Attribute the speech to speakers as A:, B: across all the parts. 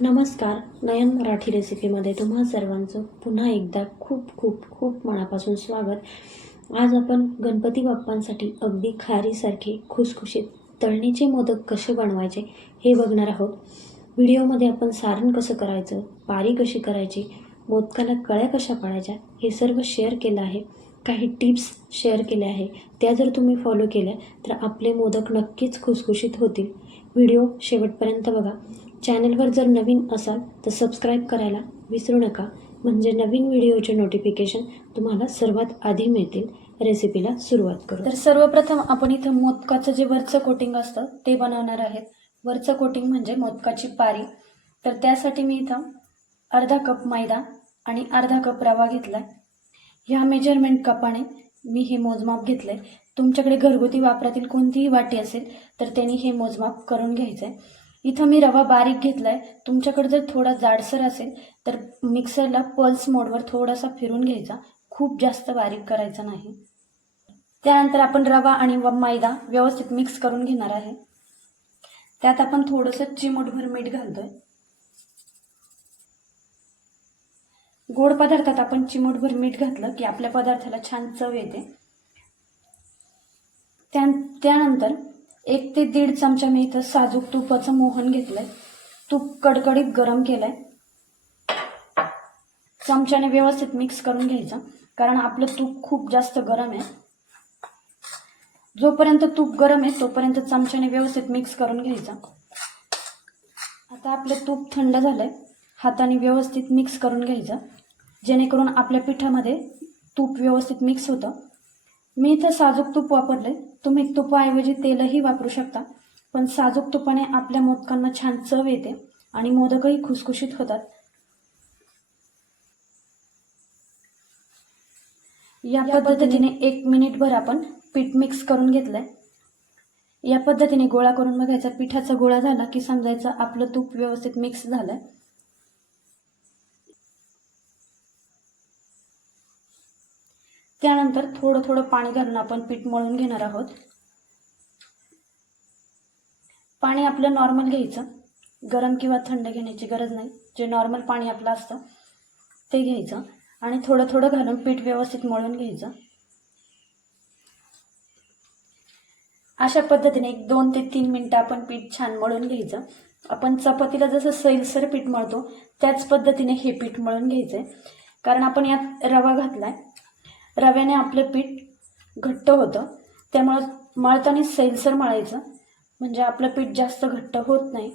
A: नमस्कार नयन मराठी रेसिपीमध्ये तुम्हा सर्वांचं पुन्हा एकदा खूप खूप खूप मनापासून स्वागत. आज आपण गणपती बाप्पांसाठी अगदी खारीसारखे खुसखुशीत तळणीचे मोदक कसे बनवायचे हे बघणार आहोत. व्हिडिओमध्ये आपण सारण कसं करायचं पारी कशी करायची मोदकाला कळ्या कशा पाडायच्या हे सर्व शेअर केलं आहे. काही टिप्स शेअर केल्या आहे त्या जर तुम्ही फॉलो केल्या तर आपले मोदक नक्कीच खुसखुशीत होतील. व्हिडिओ शेवटपर्यंत बघा. चॅनलवर जर नवीन असाल तर सबस्क्राईब करायला विसरू नका. म्हणजे नवीन व्हिडिओचे नोटिफिकेशन तुम्हाला सर्वात आधी मिळतील. रेसिपीला सुरुवात करू. तर सर्वप्रथम आपण इथं मोदकाचं जे वरचं कोटिंग असतं ते बनवणार आहेत. वरचं कोटिंग म्हणजे मोदकाची पारी. तर त्यासाठी मी इथं अर्धा कप मैदा आणि अर्धा कप रवा घेतला ह्या मेजरमेंट कपाने मी हे मोजमाप घेतलं आहे तुमच्याकडे घरगुती वापरातील कोणतीही वाटी असेल तर त्यांनी हे मोजमाप करून घ्यायचं आहे इथं मी रवा बारीक घेतला आहे तुमच्याकडे जर थोडा जाडसर असेल तर मिक्सरला पल्स मोडवर थोडासा फिरून घ्यायचा. खूप जास्त बारीक करायचा नाही. त्यानंतर आपण रवा आणि मैदा व्यवस्थित मिक्स करून घेणार आहे. त्यात आपण थोडंसं चिमूटभर मीठ घालतोय. गोड पदार्थात आपण चिमूटभर मीठ घातलं की आपल्या पदार्थाला छान चव येते. त्या त्यानंतर एक ते दीड चमचा मी इथं साजूक तुपाचं मोहन घेतलंय. तूप कडकडीत गरम केलंय. चमच्याने व्यवस्थित मिक्स करून घ्यायचं कारण आपलं तूप खूप जास्त गरम आहे. जोपर्यंत तूप गरम आहे तोपर्यंत चमच्याने व्यवस्थित मिक्स करून घ्यायचं. आता आपलं तूप थंड झालंय हाताने व्यवस्थित मिक्स करून घ्यायचं. जेणेकरून आपल्या पिठामध्ये तूप व्यवस्थित मिक्स होतं. मी इथं साजूक तूप वापरले तुम्ही तुपाऐवजी तेलही वापरू शकता पण साजूक तुपाने आपल्या मोदकांना छान चव येते आणि मोदकही खुसखुशीत होतात. या पद्धतीने एक मिनिटभर आपण पीठ मिक्स करून घेतलंय. या पद्धतीने गोळा करून बघायचा पिठाचा गोळा झाला की समजायचं आपलं तूप व्यवस्थित मिक्स झालंय. त्यानंतर थोडं थोडं पाणी घालून आपण पीठ मळून घेणार आहोत. पाणी आपलं नॉर्मल घ्यायचं. गरम किंवा थंड घेण्याची गरज नाही. जे नॉर्मल पाणी आपलं असतं ते घ्यायचं. आणि थोडं थोडं घालून पीठ व्यवस्थित मळून घ्यायचं. अशा पद्धतीने एक दोन ते तीन मिनटं आपण पीठ छान मळून घ्यायचं. आपण चपातीला जसं सैलसर पीठ मळतो त्याच पद्धतीने हे पीठ मळून घ्यायचं आहे कारण आपण यात रवा घातलाय रव्याने आपलं पीठ घट्ट होतं. त्यामुळं मळताना सैलसर मळायचं. म्हणजे आपलं पीठ जास्त घट्ट होत नाही.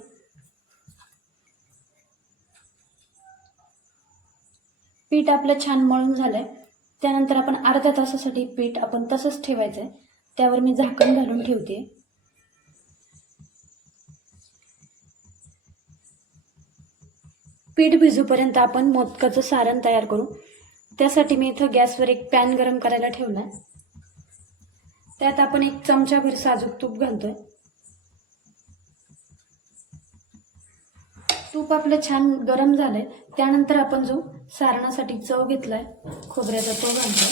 A: पीठ आपलं छान मळून झालंय. त्यानंतर आपण अर्ध्या तासासाठी पीठ आपण तसंच ठेवायचंय. त्यावर मी झाकण घालून ठेवते. पीठ भिजूपर्यंत आपण मोदकाचं सारण तयार करू. त्यासाठी मी इथं गॅसवर एक पॅन गरम करायला ठेवला आहे त्यात आपण एक चमचाभर साजूक तूप घालतोय. तूप आपलं छान गरम झालंय. त्यानंतर आपण जो सारणासाठी चव घेतलाय खोबऱ्याचा तो घालतोय.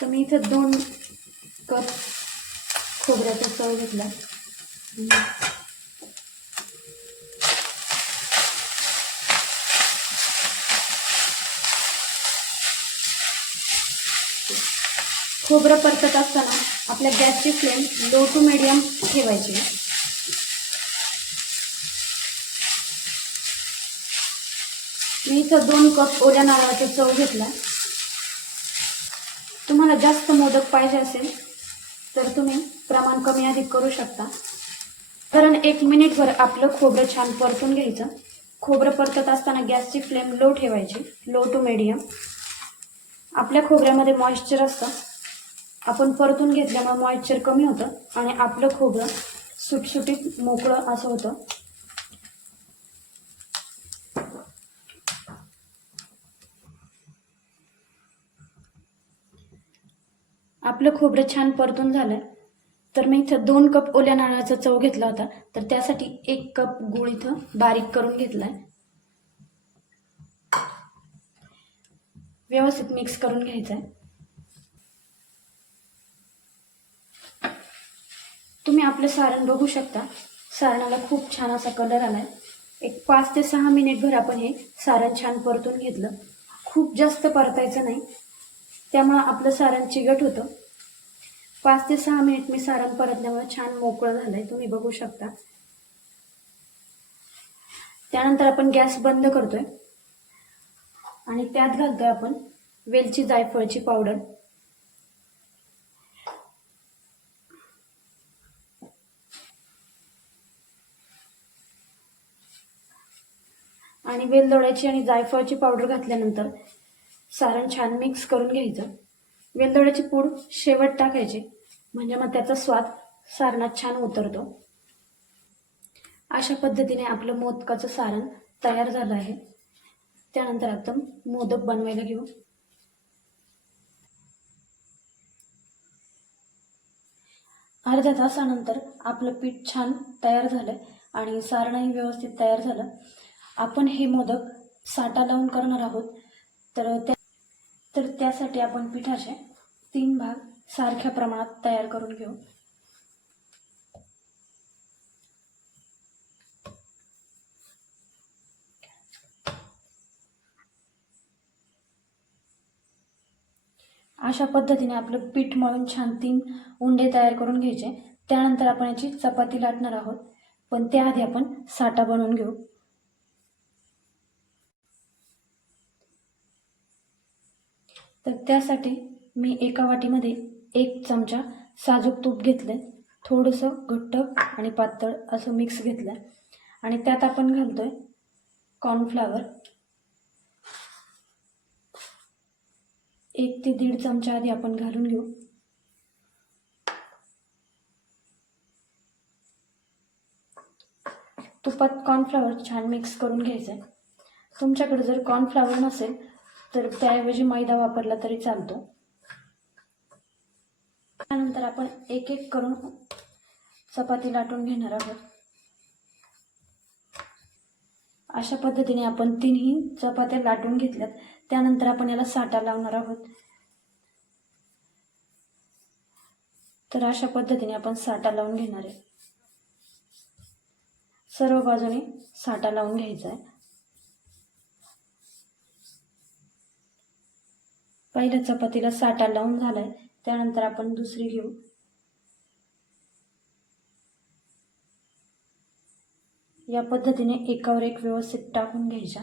A: तर मी इथं दोन कप खोबऱ्याचा चव घेतला खोबरं परतत असताना आपल्या गॅसची फ्लेम लो टू मिडियम ठेवायची. मी इथं दोन कप ओल्या नारळाचा चव घेतला. तुम्हाला जास्त मोदक पाहिजे असेल तर तुम्ही प्रमाण कमी अधिक करू शकता. कारण एक मिनिटभर आपलं खोबरं छान परतून घ्यायचं. खोबरं परतत असताना गॅसची फ्लेम लो ठेवायची लो टू मिडियम आपल्या खोबऱ्यामध्ये मॉइश्चर असतं. आपण परतून घेतल्यामुळे मॉइश्चर कमी होतं आणि आपलं खोबरं सुटसुटीत मोकळं असं होतं. आपलं खोबरं छान परतून झालं तर मी इथं दोन कप ओल्या नारळाचा चव घेतला होता. तर त्यासाठी एक कप गूळ इथं बारीक करून घेतला आहे व्यवस्थित मिक्स करून घ्यायचं आहे तुम्ही आपलं सारण बघू शकता. सारणाला खूप छान असा कलर आला आहे एक पाच ते सहा मिनिटभर आपण हे सारण छान परतून घेतलं. खूप जास्त परतायचं नाही. त्यामुळं आपलं सारण चिकट होतं. पाच ते सहा मिनिट मी सारण परतल्यामुळे छान मोकळं झालंय. तुम्ही बघू शकता. त्यानंतर आपण गॅस बंद करतोय. आणि त्यात घालतोय आपण वेलची जायफळची पावडर. आणि वेलदोड्याची आणि जायफळची पावडर घातल्यानंतर सारण छान मिक्स करून घ्यायचं. वेलदोड्याची पूड शेवट टाकायची. म्हणजे मग त्याचा स्वाद सारणात छान उतरतो. अशा पद्धतीने आपलं मोदकाचं सारण तयार झालं आहे. त्यानंतर आपण मोदक बनवायला घेऊ. अर्ध्या तासानंतर आपलं पीठ छान तयार झालं आणि सारणही व्यवस्थित तयार झालं. आपण हे मोदक साठा लावून करणार आहोत. तर त्या तर त्यासाठी आपण पिठाचे तीन भाग सारख्या प्रमाणात तयार करून घेऊ. अशा पद्धतीने आपलं पीठ मळून छान तीन उंडे तयार करून घ्यायचे. त्यानंतर आपण याची चपाती लाटणार आहोत. पण त्याआधी आपण साठा बनवून घेऊ. तर त्यासाठी मी एका वाटीमध्ये एक चमचा साजूक तूप घेतलं थोडंसं घट्ट आणि पातळ असं मिक्स घेतलं. आणि त्यात आपण घालतोय कॉर्नफ्लावर एक ते दीड चमचा आधी आपण घालून घेऊ. तुपात कॉर्नफ्लावर छान मिक्स करून घ्यायचं. आहे तुमच्याकडे जर कॉर्नफ्लावर नसेल तर त्याऐवजी मैदा वापरला तरी चालतो. त्यानंतर आपण एक एक करून चपाती लाटून घेणार आहोत. अशा पद्धतीने आपण तिन्ही चपात्या लाटून घेतल्यात. त्यानंतर आपण याला साठा लावणार आहोत. तर अशा पद्धतीने आपण साठा लावून घेणार आहे. सर्व बाजूने साठा लावून घ्यायचा आहे. पहिल्या चपातीला साठा लावून झालाय त्यानंतर आपण दुसरी घेऊ. या पद्धतीने एकावर एक व्यवस्थित टाकून घ्यायच्या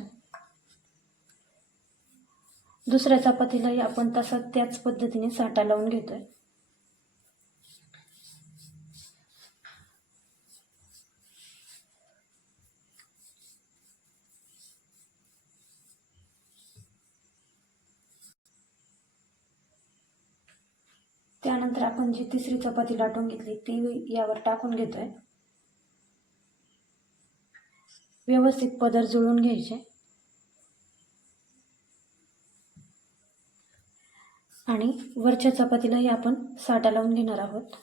A: दुसऱ्या चपातीलाही आपण तसा त्याच पद्धतीने साठा लावून घेतोय. त्यानंतर आपण जी तिसरी चपाती लाटून घेतली ती यावर टाकून घेतोय. व्यवस्थित पदर जुळून घ्यायचे. आणि वरच्या चपातीलाही आपण साठा लावून घेणार आहोत.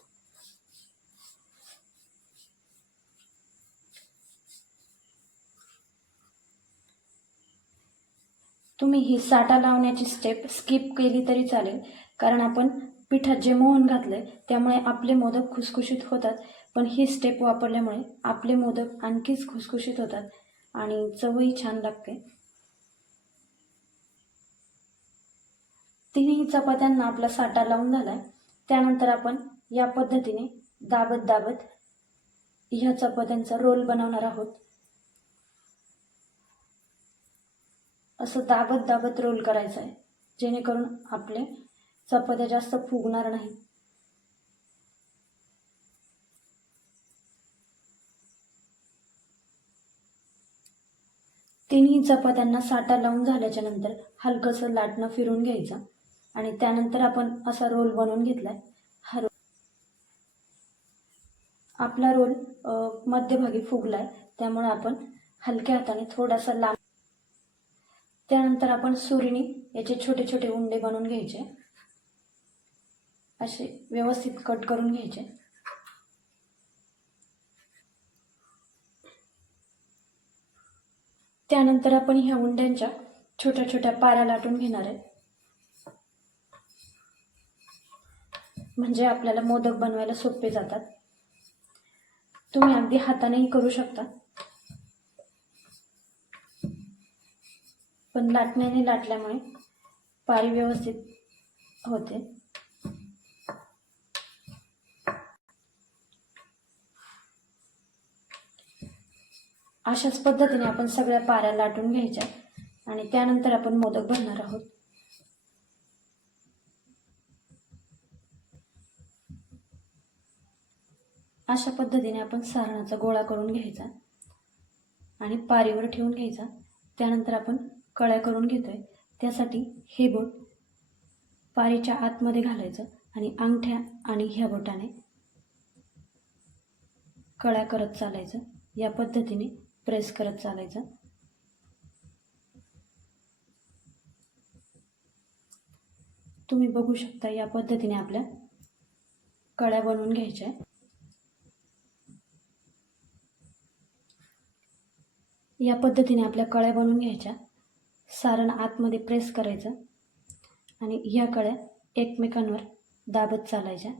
A: तुम्ही ही साठा लावण्याची स्टेप स्किप केली तरी चालेल कारण आपण पिठात जे मोहन घातलंय त्यामुळे आपले मोदक खुसखुशीत होतात. पण ही स्टेप वापरल्यामुळे आपले मोदक आणखीच खुसखुशीत होतात आणि चवही छान लागते. तिन्ही चपात्यांना आपला साठा लावून झालाय. त्यानंतर आपण या पद्धतीने दाबत दाबत ह्या चपात्यांचा रोल बनवणार आहोत. असं दाबत दाबत रोल करायचं आहे जेणेकरून आपले चपात्या जास्त फुगणार नाही. तिन्ही चपात्यांना साठा लावून झाल्याच्यानंतर हलकंसं लाटणं फिरून घ्यायचं आणि त्यानंतर आपण असा रोल बनवून घेतलाय. हा रोल आपला रोल मध्यभागी फुगलाय त्यामुळे आपण हलक्या हाताने थोडासा लांब त्यानंतर आपण सुरीने याचे छोटे छोटे उंडे बनवून घ्यायचे. असे व्यवस्थित कट करून घ्यायचे. त्यानंतर आपण ह्या उंड्यांच्या छोट्या छोट्या पाऱ्या लाटून घेणार आहे. म्हणजे आपल्याला मोदक बनवायला सोपे जातात. तुम्ही अगदी हातानेही करू शकता. पण लाटण्याने लाटल्यामुळे पारी व्यवस्थित होते. अशाच पद्धतीने आपण सगळ्या पाऱ्या लाटून घ्यायच्या आणि त्यानंतर आपण मोदक भरणार आहोत. अशा पद्धतीने आपण सारणाचा गोळा करून घ्यायचा आणि पारीवर ठेवून घ्यायचा. त्यानंतर आपण कळ्या करून घेतोय. त्यासाठी हे बोट पारीच्या आतमध्ये घालायचं आणि अंगठ्या आणि ह्या बोटाने कळ्या करत चालायचं. या पद्धतीने प्रेस करत चालायचं. तुम्ही बघू शकता या पद्धतीने आपल्या कळ्या बनवून घ्यायच्या. या पद्धतीने आपल्या कळ्या बनवून घ्यायच्या. सारण आतमध्ये प्रेस करायचं आणि ह्या कळ्या एकमेकांवर दाबत चालायच्या.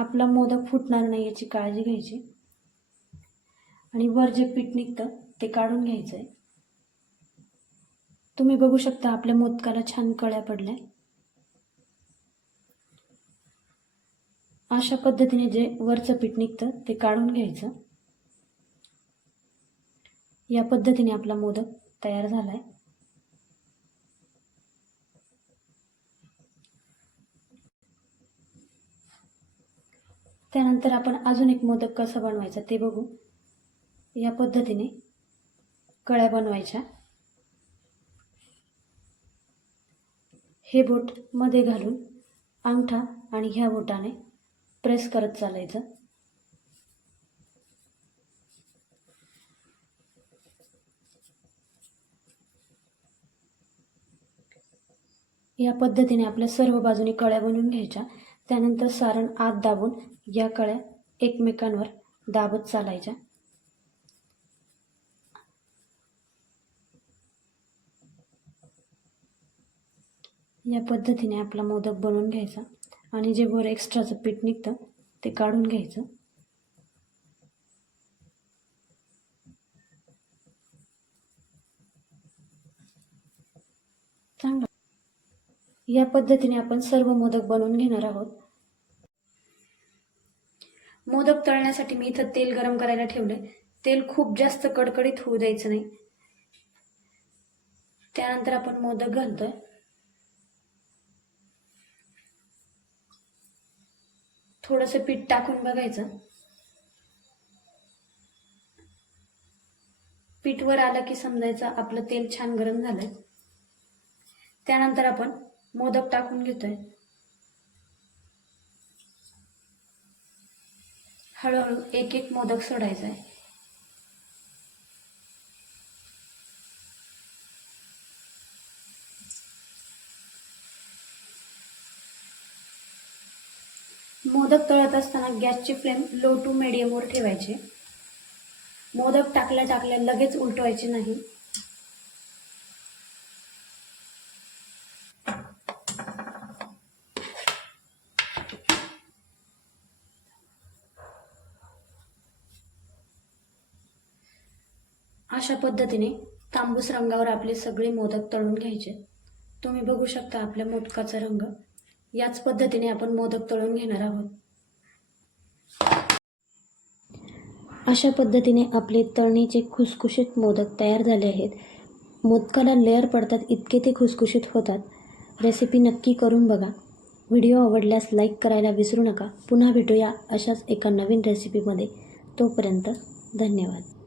A: आपला मोदक फुटणार नाही याची काळजी घ्यायची. आणि वर जे पीठ निघतं ते काढून घ्यायचं आहे तुम्ही बघू शकता आपल्या मोदकाला छान कळ्या पडल्या. अशा पद्धतीने जे वरचं पीठ निघतं ते काढून घ्यायचं. या पद्धतीने आपला मोदक तयार झाला आहे त्यानंतर आपण अजून एक मोदक कसा बनवायचा ते बघू. या पद्धतीने कळ्या बनवायच्या. हे बोटमध्ये घालून अंगठा आणि ह्या बोटाने प्रेस करत चालायचं. या पद्धतीने आपल्या सर्व बाजूने कळ्या बनवून घ्यायच्या. त्यानंतर सारण आत दाबून या कळ्या एकमेकांवर दाबत चालायच्या. या पद्धतीने आपला मोदक बनवून घ्यायचा आणि जे वर एक्स्ट्राचं पीठ निघतं ते काढून घ्यायचं. चांगलं. या पद्धतीने आपण सर्व मोदक बनवून घेणार आहोत. मोदक तळण्यासाठी मी इथं तेल गरम करायला ठेवलंय. तेल खूप जास्त कडकडीत होऊ द्यायचं नाही. त्यानंतर आपण मोदक घालतोय. थोडंसं पीठ टाकून बघायचं. पीठ वर आलं की समजायचं आपलं तेल छान गरम झालंय. त्यानंतर आपण मोदक टाकून घेतोय. हळूहळू एक एक मोदक सोडायचा आहे. मोदक तळत असताना गॅसची फ्लेम लो टू मिडियमवर ठेवायचे. मोदक टाकल्या टाकल्या लगेच उलटवायचे नाही अशा पद्धतीने तांबूस रंगावर आपले सगळे मोदक तळून घ्यायचे. तुम्ही बघू शकता आपल्या मोदकाचा रंग. याच पद्धतीने आपण मोदक तळून घेणार आहोत. अशा पद्धतीने आपले तळणीचे खुसखुशीत मोदक तयार झाले आहेत. मोदकाला लेअर पडतात इतके ते खुसखुशीत होतात. रेसिपी नक्की करून बघा. व्हिडिओ आवडल्यास लाईक करायला विसरू नका. पुन्हा भेटूया अशाच एका नवीन रेसिपीमध्ये. तोपर्यंत धन्यवाद.